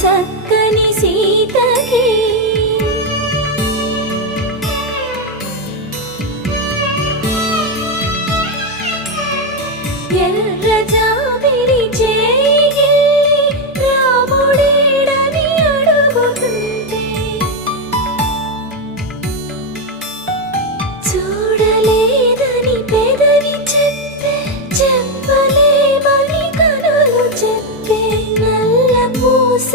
చక్కని సీతకి ఎర్ర జాబిలి చేయి రాముడేడని అడుగుతుంటే చూడలేదని పెదవి చెప్పే చెప్పలేమని కనులు చెప్పే నల్ల పూస